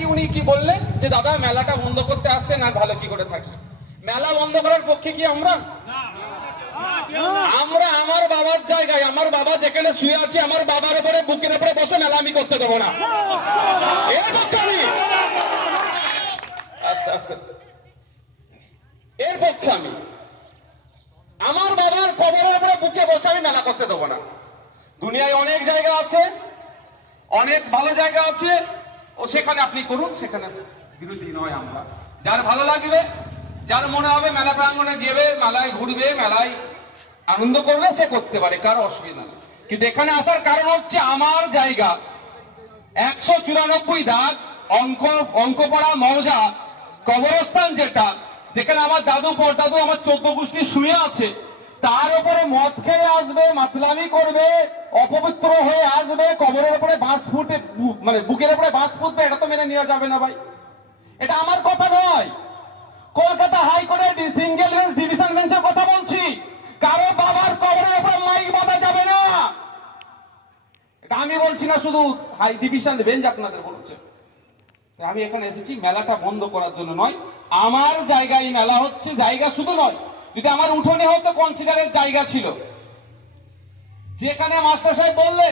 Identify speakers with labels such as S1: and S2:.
S1: কি উনি কি বললেন? যে, দাদা, মেলাটা বন্ধ করতে আসছেন, আর ভালো কি করে থাকি? মেলা বন্ধ করার পক্ষে কি আমরা? আমরা আমার বাবার জায়গায়, আমার বাবা যেখানে শুয়ে আছে, আমার বাবার উপরে, বুকের উপরে বসে মেলা আমি করতে দেবো না। এর পক্ষে আমি। আমার বাবার কবরের উপরে বুকে বসে আমি মেলা করতে দেবো না। দুনিয়ায় অনেক জায়গা আছে, অনেক ভালো জায়গা আছে ও সেখানে আপনি করুন, সেখানে বিরোধী নয় আমরা। যার ভালো লাগবে, যার মনে হবে মেলা প্রাঙ্গণে গেবে মেলায় ঘুরবে, মেলায় আনন্দ করবে, সে করতে পারে, কারও অসুবিধা নেই। কিন্তু এখানে আসার কারণ হচ্ছে আমার জায়গা। একশো চুরানব্বই দাগ, অঙ্ক, অঙ্কপাড়া মৌজা, কবরস্থান যেটা, যেখানে আমার দাদু, পরদাদু আমার চোদ্দ গোষ্ঠী শুয়ে আছে। তার উপরে মদ খেয়ে আসবে, মাতলামি করবে, অপবিত্র হয়ে আসবে, কবরের উপরে বাঁশ ফুটে মানে বুকের উপরে বাঁশ ফুটবে, এটা তো মেনে নেওয়া যাবে না ভাই। এটা আমার কথা নয়। কলকাতা হাইকোর্টের সিঙ্গেল বেঞ্চ, ডিভিশন বেঞ্চের কথা বলছি। কারও বাবার কবরের উপরে মাইক বাঁধা যাবে না। এটা আমি বলছি না, শুধু হাই ডিভিশন বেঞ্চ আপনাদের বলছে। আমি এখানে এসেছি, মেলাটা বন্ধ করার জন্য নয়। আমার জায়গায় মেলা হচ্ছে, জায়গা শুধু নয়। যদি আমার উঠোনে হয়তো কনসিডারের জায়গা ছিল? যেখানে মাস্টার সাহেব বললেন